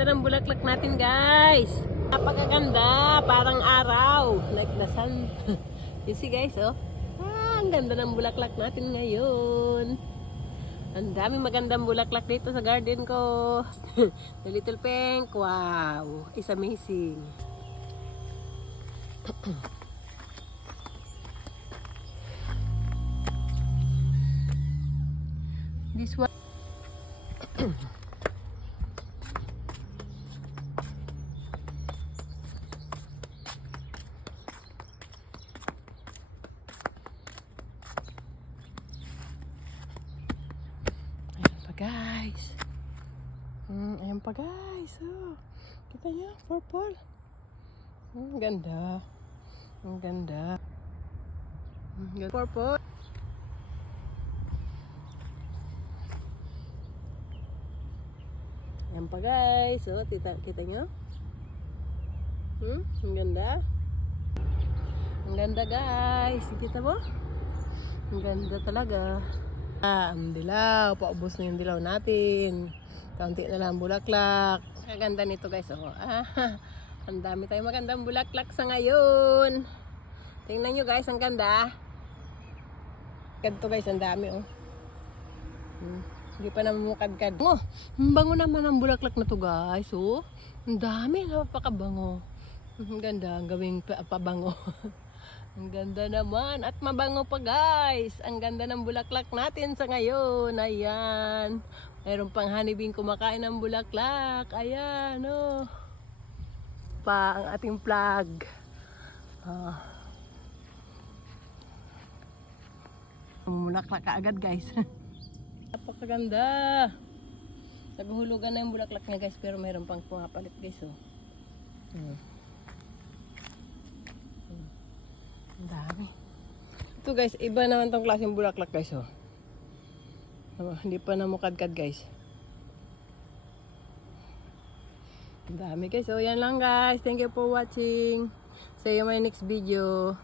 ganda ng bulaklak natin, guys. Napakaganda, parang araw. Like the sun. You see, guys, oh. Ang ganda ng bulaklak natin ngayon. Ang daming magandang bulaklak dito sa garden ko. The little pink, wow, it's amazing. This one. Guys, ayan pa guys, oh. Kita nyo, purple. Ang ganda, ang ganda. Purple. Ayan pa guys, oh, kita nyo. Ang ganda. Ang ganda guys, kita mo? Ang ganda talaga. Ang dilaw, paubos na yung dilaw natin. Kaunti na lang bulaklak. Kaganda nito guys, oh. Ang dami tayong magandang bulaklak sa ngayon. Tingnan nyo guys, ang ganda. Ganito guys, ang dami, oh. Hindi pa naman mukadkad. Oh, ang bango naman ang bulaklak na to guys, oh. Ang dami, napakabango. Ang ganda, ang gawing pabango. Ang ganda naman at mabango pa guys. Ang ganda ng bulaklak natin sa ngayon. Ayan. Mayroon pang honeybee kumakain ng bulaklak. Ayan, oh. Pa ang ating flag. Bulaklak kaagad guys. Napakaganda. Naghulugan na yung bulaklak niya guys, pero mayroon pang pumapalit guys, oh. Ang dami. Ito guys, iba naman tong klaseng bulaklak guys, oh. Hindi pa namukadkad guys. Ang dami guys. So yan lang guys. Thank you for watching. See you in my next video.